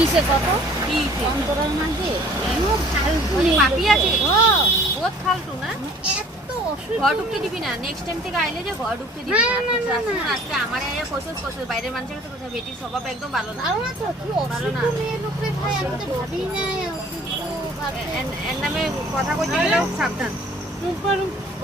পিছে কত পিছে অন্তরার মাঝে পাপি আছে বহুত ফালতু না এত অসুবিধা ঘর ঢুকতে দিবি না নেক্সট টাইম থেকে আইলে যে ঘর ঢুকতে দিবি না, না না, না, না। আজকে আমার আয়া কইছস বাইরের মানুষের কাছে কথা বেটির স্বভাব একদম ভালো না ভালো না তো কি ভালো না। অসুবিধা মেয়ে লোকরে ভাই আমি তো ভাবি নাই অসুবিধা ভাবি এর নামে কথা কইতে গেলেও সাবধান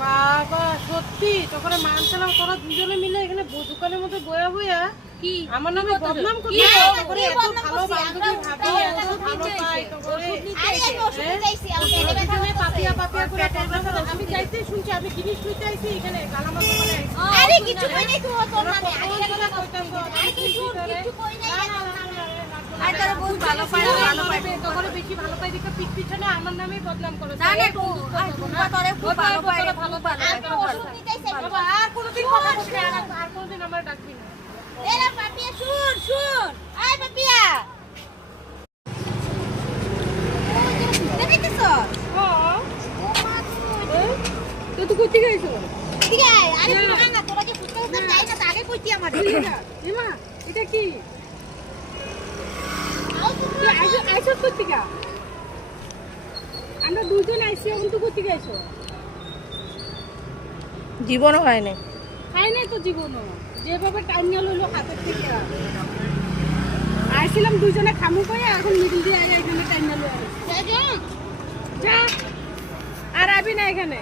বাবা সত্যি তখন মানছিলাম তোরা দুজনে মিলে এখানে দোকানের মধ্যে বয়া বয়া কি আমার নামে বদনাম করলি কি তারপরে এত বদনাম ভালো করছি? বান্ধবী ভাবি এত ভালো পাই তারপরে আরে আমি ওষুধ চাইছি আমাকে এনে ব্যথা দুজনে করতেছে। পাপিয়া পাপিয়া করে করবে আমি যাইতে শুনছি আমি জিনিস শুনতে আইছি এখানে কালামার দোকানে আইছি আরে কিছু কই নাই তো তোর নামে আরে কখন করে কইতাম গো আরে কিছু কিছু কই নাই তোর নামে আর তোরা বহুত ভালো পায় ভালো পায় তখন বেশি ভালো পাই দেখে পিঠ পিছনে আমার নামেই বদনাম করে না না তো আর টুম্পা তোরে খুব ভালো পায় ভালো পায় আমি ওষুধ নিতেছি বাবা আর কোনোদিন কথা বলবি না আর কোনোদিন আমার ডাকবি না এরা পাপিয়া শুন শুন আয় পাপিয়া দেখতেছ হ্যাঁ ও মা তুই তো তুই কোথায় গেছো ঠিক আছে আরে শুন না তোরা কি ফুটবল খেলতে যাই না তো আগে কইতি আমার ইমা এটা কি আও তো তুই আইসো কোথায় আমরা দুজন আইছি এখন তুই কোথায় গেছো জীবনও হয় নাই খাই নাই তো জীবনও যেভাবে টাইনিয়া লইলো হাতের থেকে আইছিলাম দুজনে খামু কই এখন মিডিল দিয়ে আই এখানে টাইনিয়া লইলো যা যা আর আবি না এখানে